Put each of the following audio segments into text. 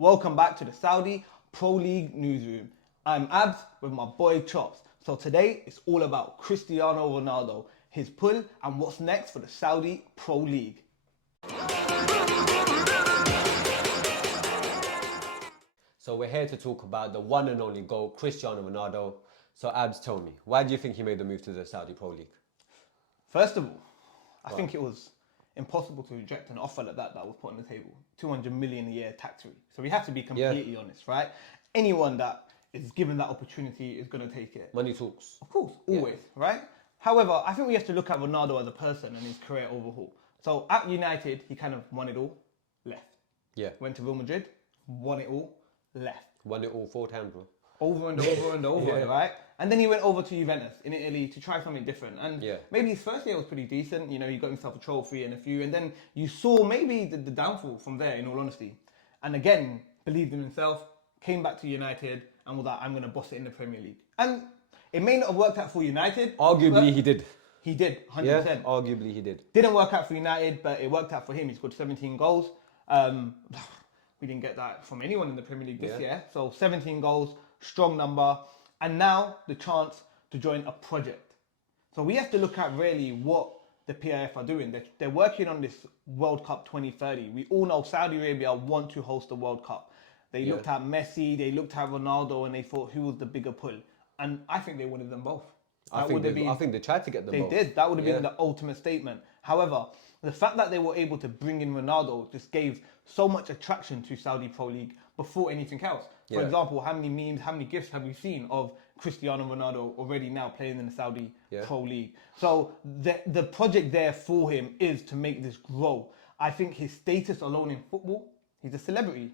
Welcome back to the Saudi Pro League Newsroom. I'm Abs with my boy Chops. So today it's all about Cristiano Ronaldo, his pull and what's next for the Saudi Pro League. So we're here to talk about the one and only GOAT, Cristiano Ronaldo. So Abs, tell me, why do you think he made the move to the Saudi Pro League? First of all, I think it was impossible to reject an offer like that was put on the table. 200 million a year tax-free. So we have to be completely honest, right? Anyone that is given that opportunity is going to take it. Money talks. Of course, always, right? However, I think we have to look at Ronaldo as a person and his career overhaul. So at United, he kind of won it all, left. Yeah. Went to Real Madrid, won it all, left. Won it all 4 times, bro. Over and over and over, right? And then he went over to Juventus in Italy to try something different. And maybe his first year was pretty decent. You know, he got himself a trophy and a few. And then you saw maybe the downfall from there, in all honesty. And again, believed in himself, came back to United and was like, I'm going to boss it in the Premier League. And it may not have worked out for United. Arguably, he did. He did, 100%. Yeah, arguably, he did. Didn't work out for United, but it worked out for him. He scored 17 goals. We didn't get that from anyone in the Premier League this year. So 17 goals, strong number. And now the chance to join a project. So we have to look at really what the PIF are doing. They're working on this World Cup 2030. We all know Saudi Arabia want to host the World Cup. They looked at Messi, they looked at Ronaldo, and they thought who was the bigger pull. And I think they wanted them both. I think they tried to get them both. They did. That would have been the ultimate statement. However, the fact that they were able to bring in Ronaldo just gave so much attraction to Saudi Pro League before anything else. For example, how many memes, how many gifs have we seen of Cristiano Ronaldo already now playing in the Saudi Pro League? So the project there for him is to make this grow. I think his status alone in football, he's a celebrity.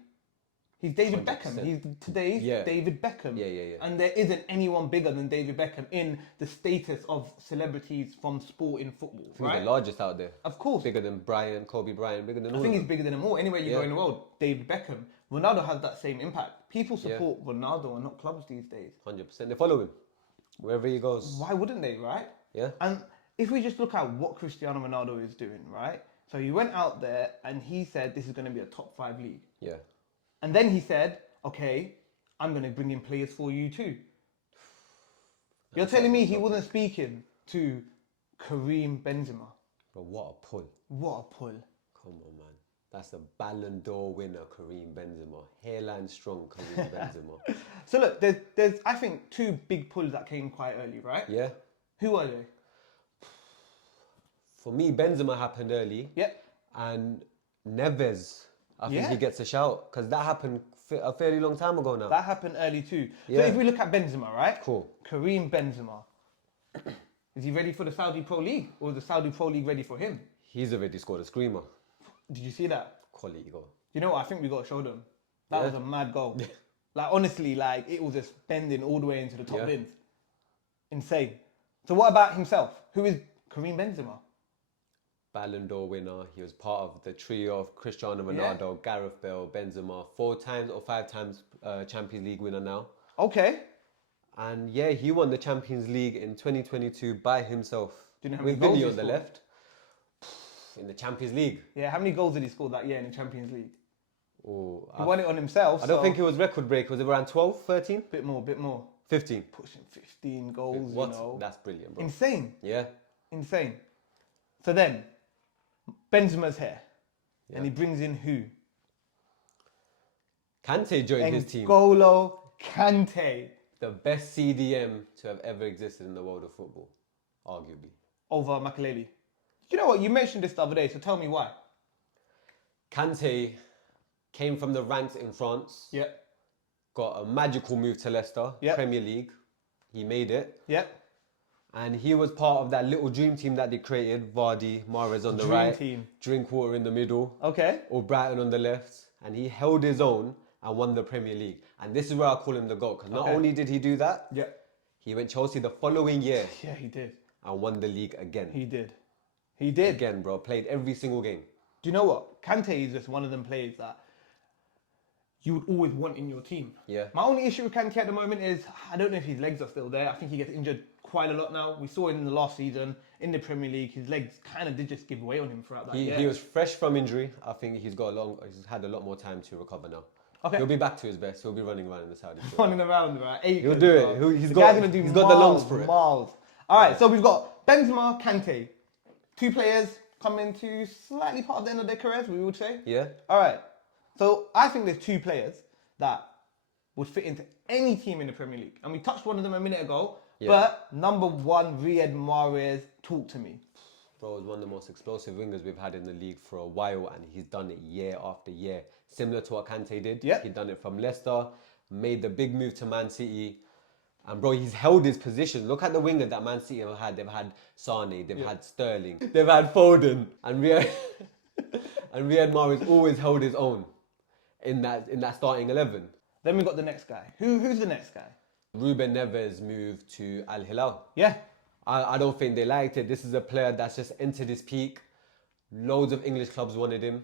He's David 100%. Beckham. He's today's David Beckham. And there isn't anyone bigger than David Beckham in the status of celebrities from sport in football. He's the largest out there. Of course. Bigger than Kobe Bryant, bigger than all I think he's bigger than them all. Anywhere you go in the world, David Beckham. Ronaldo has that same impact. People support Ronaldo and not clubs these days. 100%. They follow him wherever he goes. Why wouldn't they, right? Yeah. And if we just look at what Cristiano Ronaldo is doing, right? So he went out there and he said this is going to be a top 5 league. Yeah. And then he said, okay, I'm going to bring in players for you too. You're telling me he wasn't speaking to Karim Benzema? But what a pull. What a pull. Come on, man. That's a Ballon d'Or winner, Karim Benzema. Hairline strong, Karim Benzema. So look, there's I think 2 big pulls that came quite early, right? Yeah. Who are they? For me, Benzema happened early. Yep. And Neves, I think he gets a shout. Because that happened a fairly long time ago now. That happened early too. So if we look at Benzema, right? Cool. Karim Benzema. Is he ready for the Saudi Pro League? Or is the Saudi Pro League ready for him? He's already scored a screamer. Did you see that? Quality goal. You know what? I think we got to show them. That was a mad goal. Like, honestly, like, it was just bending all the way into the top bins. Insane. So what about himself? Who is Karim Benzema? Ballon d'Or winner. He was part of the trio of Cristiano Ronaldo, Gareth Bale, Benzema. 4 times or 5 times Champions League winner now. Okay. And yeah, he won the Champions League in 2022 by himself. Do you know how many with goals Vinny he on the scored? left. In the Champions League. Yeah, how many goals did he score that year in the Champions League? Oh, he won it on himself. I don't think it was record break. Was it around 12, 13? Bit more. 15. Pushing 15 goals, What? you know. That's brilliant, bro. Insane. Yeah. Insane. So then, Benzema's here. And he brings in who? Kante joined his team. N'Golo Kante. The best CDM to have ever existed in the world of football, arguably. Over Makelele. You know what? You mentioned this the other day, so tell me why. Kante came from the ranks in France. Yep. Got a magical move to Leicester, Premier League. He made it. Yep. And he was part of that little dream team that they created. Vardy, Mahrez on the right. Dream team. Drinkwater in the middle. Okay. Or Brighton on the left. And he held his own and won the Premier League. And this is where I call him the GOAT. Because not only did he do that, he went Chelsea the following year. Yeah, he did. And won the league again. He did. Again, bro. Played every single game. Do you know what? Kante is just one of them players that you would always want in your team. Yeah. My only issue with Kante at the moment is I don't know if his legs are still there. I think he gets injured quite a lot now. We saw it in the last season in the Premier League. His legs kind of did just give way on him throughout that year. He was fresh from injury. I think he's had a lot more time to recover now. Okay. He'll be back to his best. He'll be running around in the Saudi. Running around, right? He'll do it. He's got the lungs for it. Miles. All right, so we've got Benzema, Kante. Two players coming to slightly part of the end of their careers, we would say. Yeah. All right. So I think there's two players that would fit into any team in the Premier League. And we touched one of them a minute ago. Yeah. But number one, Riyad Mahrez, talk to me. Bro, he's one of the most explosive wingers we've had in the league for a while, and he's done it year after year. Similar to what Kante did. Yeah. He'd done it from Leicester, made the big move to Man City. And bro, he's held his position. Look at the wingers that Man City have had. They've had Sane, they've had Sterling, they've had Foden. And Riyad Mahrez always held his own in that starting 11. Then we got the next guy. Who's the next guy? Ruben Neves moved to Al Hilal. Yeah. I don't think they liked it. This is a player that's just entered his peak. Loads of English clubs wanted him.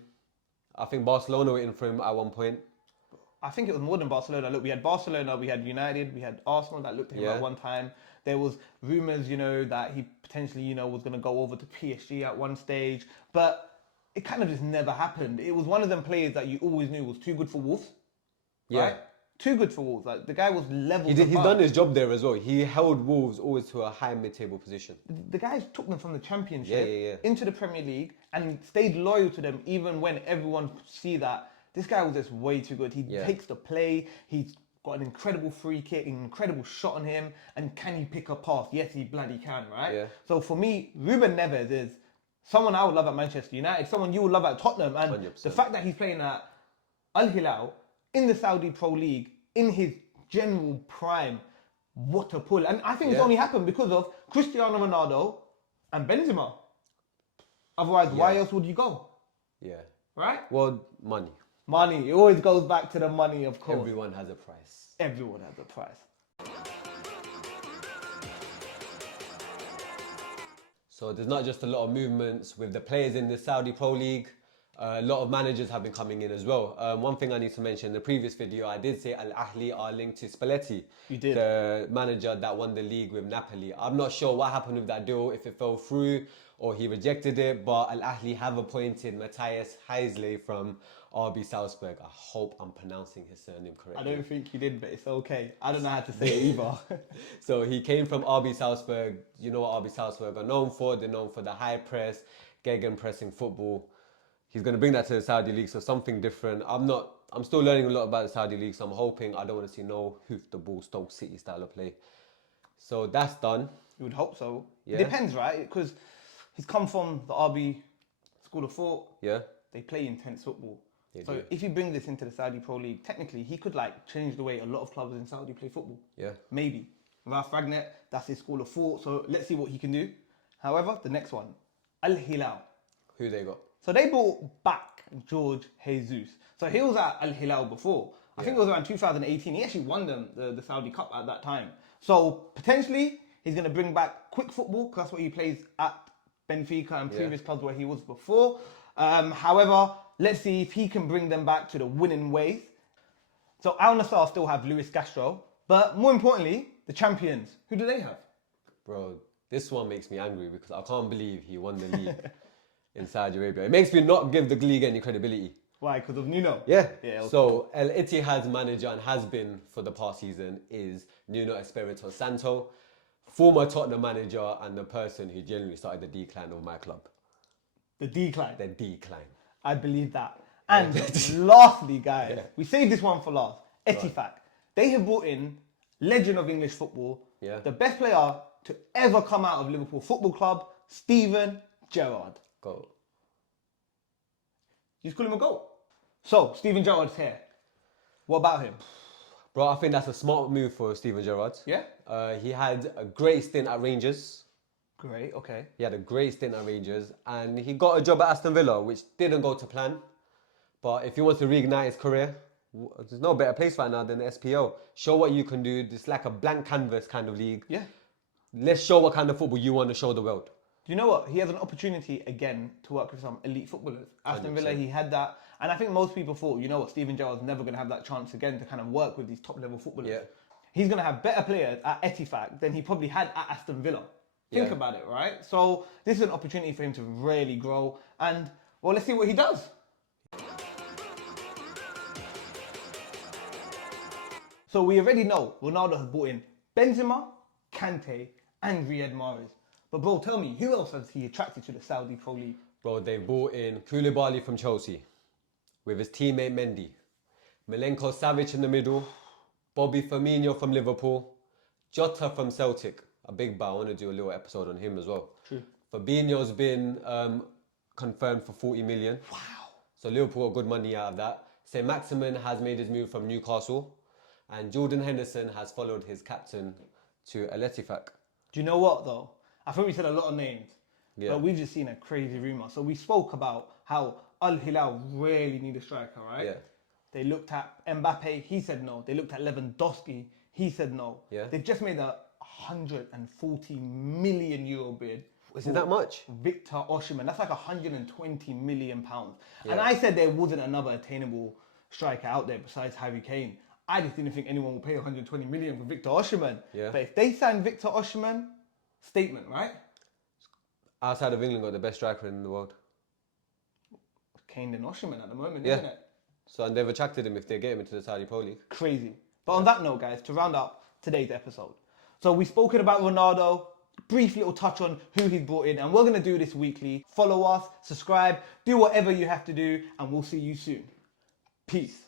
I think Barcelona were in for him at one point. I think it was more than Barcelona. Look, we had Barcelona, we had United, we had Arsenal that looked at him at one time. There was rumours, that he potentially, was going to go over to PSG at one stage. But it kind of just never happened. It was one of them players that you always knew was too good for Wolves. Yeah. Right? Too good for Wolves. Like, the guy was level. He's done his job there as well. He held Wolves always to a high mid-table position. The guys took them from the Championship into the Premier League and stayed loyal to them even when everyone could see that this guy was just way too good. He takes the play. He's got an incredible free kick, an incredible shot on him. And can he pick a pass? Yes, he bloody can, right? Yeah. So for me, Ruben Neves is someone I would love at Manchester United, someone you would love at Tottenham. And 100%. The fact that he's playing at Al Hilal in the Saudi Pro League, in his general prime, what a pull. And I think it's only happened because of Cristiano Ronaldo and Benzema. Otherwise, why else would you go? Yeah. Right? Well, money. Money. It always goes back to the money, of course. Everyone has a price. Everyone has a price. So there's not just a lot of movements with the players in the Saudi Pro League. A lot of managers have been coming in as well. One thing I need to mention in the previous video, I did say Al Ahly are linked to Spalletti. You did. The manager that won the league with Napoli. I'm not sure what happened with that deal, if it fell through or he rejected it, but Al Ahly have appointed Matthias Heisley from RB Salzburg. I hope I'm pronouncing his surname correctly. I don't think you did, but it's okay. I don't know how to say it either. So he came from RB Salzburg. You know what RB Salzburg are known for? They're known for the high press, gegenpressing football. He's going to bring that to the Saudi League, so something different. I'm still learning a lot about the Saudi League, so I'm hoping I don't want to see no hoof the ball, Stoke City style of play. So that's done. You would hope so. Yeah. It depends, right? Because he's come from the RB School of Thought. Yeah. They play intense football. So if you bring this into the Saudi Pro League, technically he could change the way a lot of clubs in Saudi play football. Yeah. Maybe. Ralph Ragnet, that's his School of Thought, so let's see what he can do. However, the next one, Al Hilal. Who they got? So they brought back George Jesus. So he was at Al Hilal before. I think it was around 2018. He actually won them the Saudi Cup at that time. So potentially he's going to bring back quick football because that's what he plays at Benfica and previous clubs where he was before. However, let's see if he can bring them back to the winning ways. So Al Nassr still have Luis Castro, but more importantly, the champions. Who do they have? Bro, this one makes me angry because I can't believe he won the league. In Saudi Arabia. It makes me not give the league any credibility. Why? Because of Nuno? Yeah. Okay. So El Ittihad's manager and has been for the past season is Nuno Espirito Santo, former Tottenham manager and the person who generally started the decline of my club. The decline? The decline. I believe that. And lastly, guys, we saved this one for last. Ettifaq. They have brought in legend of English football, the best player to ever come out of Liverpool Football Club, Steven Gerrard. Goat. You just call him a goat. So, Steven Gerrard's here. What about him? Bro, I think that's a smart move for Steven Gerrard. Yeah? He had a great stint at Rangers. Great, okay. He had a great stint at Rangers. And he got a job at Aston Villa, which didn't go to plan. But if he wants to reignite his career, there's no better place right now than the SPL. Show what you can do. It's like a blank canvas kind of league. Yeah. Let's show what kind of football you want to show the world. Do you know what? He has an opportunity again to work with some elite footballers. Aston Villa, he had that. And I think most people thought, you know what, Steven Gerrard's never going to have that chance again to kind of work with these top level footballers. Yeah. He's going to have better players at Ettifaq than he probably had at Aston Villa. Think about it, right? So this is an opportunity for him to really grow. And, well, let's see what he does. So we already know Ronaldo has brought in Benzema, Kante, and Riyad Mahrez. But bro, tell me, who else has he attracted to the Saudi Pro League? Bro, they brought in Koulibaly from Chelsea with his teammate Mendy. Milenko Savic in the middle. Bobby Firmino from Liverpool. Jota from Celtic. A big bow. I want to do a little episode on him as well. True. Fabinho's been confirmed for 40 million. Wow. So Liverpool got good money out of that. St. Maximin has made his move from Newcastle. And Jordan Henderson has followed his captain to Al-Ettifaq. Do you know what though? I think we said a lot of names. Yeah. But we've just seen a crazy rumour. So we spoke about how Al Hilal really need a striker, right? Yeah. They looked at Mbappe, he said no. They looked at Lewandowski, he said no. Yeah. They've just made a 140 million euro bid. Is it that much? Victor Osimhen. That's like 120 million pounds. Yeah. And I said there wasn't another attainable striker out there besides Harry Kane. I just didn't think anyone would pay 120 million for Victor Osimhen. Yeah. But if they sign Victor Osimhen, statement, right? Outside of England, got the best striker in the world. Kane and Osimhen at the moment, Yeah. isn't it? So, and they've attracted him if they get him into the Saudi Pro League. Crazy. But on that note, guys, to round up today's episode. So we've spoken about Ronaldo, brief little touch on who he's brought in, and we're going to do this weekly. Follow us, subscribe, do whatever you have to do, and we'll see you soon. Peace.